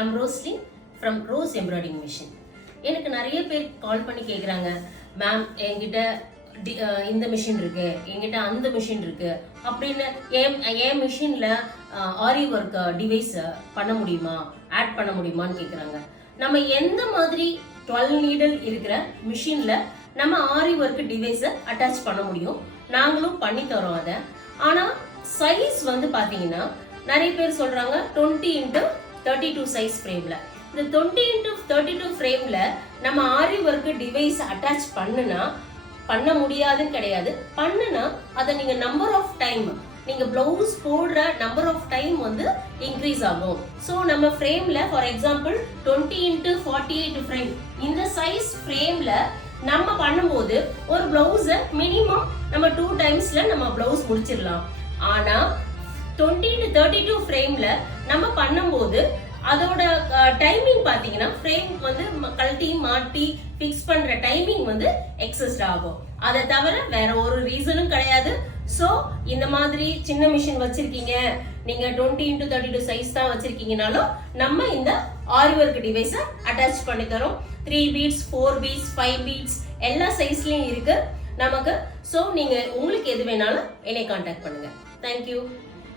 I'm Rosalie from Rose Embroidering Machine. எனக்கு நிறைய பேர் கால் பண்ணி கேட்குறாங்க, மேம் என்கிட்ட இந்த மிஷின் இருக்கு, என்கிட்ட அந்த மிஷின் இருக்கு அப்படின்னு என் மிஷினில் ஆரி ஒர்க் டிவைஸ் பண்ண முடியுமா, ஆட் பண்ண முடியுமான்னு கேட்குறாங்க. நம்ம எந்த மாதிரி 12 நீடல் இருக்கிற மிஷினில் நம்ம ஆரி ஒர்க் டிவைஸை அட்டாச் பண்ண முடியும், நாங்களும் பண்ணி தரோம் அதை. ஆனால் சைஸ் வந்து பார்த்தீங்கன்னா நிறைய பேர் சொல்கிறாங்க 20x32 சைஸ் ஃப்ரேமில். இந்த 20x32 ஃப்ரேமில் நம்ம ஆரி ஒர்க் டிவைஸ் அட்டாச் பண்ண முடியாதுன்னு கிடையாது. பண்ணுனா அதை நீங்கள் நம்பர் ஆஃப் டைம், நீங்கள் ப்ளவுஸ் போடுற நம்பர் ஆஃப் டைம் வந்து இன்க்ரீஸ் ஆகும். ஸோ நம்ம ஃப்ரேமில் ஃபார் எக்ஸாம்பிள் 20x48 ஃப்ரேம், இந்த சைஸ் ஃப்ரேமில் நம்ம பண்ணும்போது ஒரு பிளவுஸை மினிமம் நம்ம 2 டைம்ஸ்ல நம்ம பிளவுஸ் முடிச்சிடலாம். ஆனால் 20x32 ஃப்ரேம்ல நம்ம பண்ணும்போது அதோட டைமிங் பார்த்தீங்கன்னா ஃப்ரேம் வந்து கழட்டி மாட்டி ஃபிக்ஸ் பண்ற டைமிங் வந்து எக்ஸஸ்ட் ஆகும். அதை தவிர வேற ஒரு ரீசனும் கிடையாது. ஸோ இந்த மாதிரி சின்ன மிஷின் வச்சிருக்கீங்க, நீங்க 20x32 சைஸ் தான் வச்சிருக்கீங்கனாலும் நம்ம இந்த ஆரி ஒர்க் டிவைஸை அட்டாச் பண்ணி தரோம். 3 பீட்ஸ், 4 பீட்ஸ், 5 பீட்ஸ் எல்லா சைஸ்லயும் இருக்கு நமக்கு. ஸோ நீங்க உங்களுக்கு எது வேணாலும் என்னை கான்டாக்ட் பண்ணுங்க. தேங்க்யூ.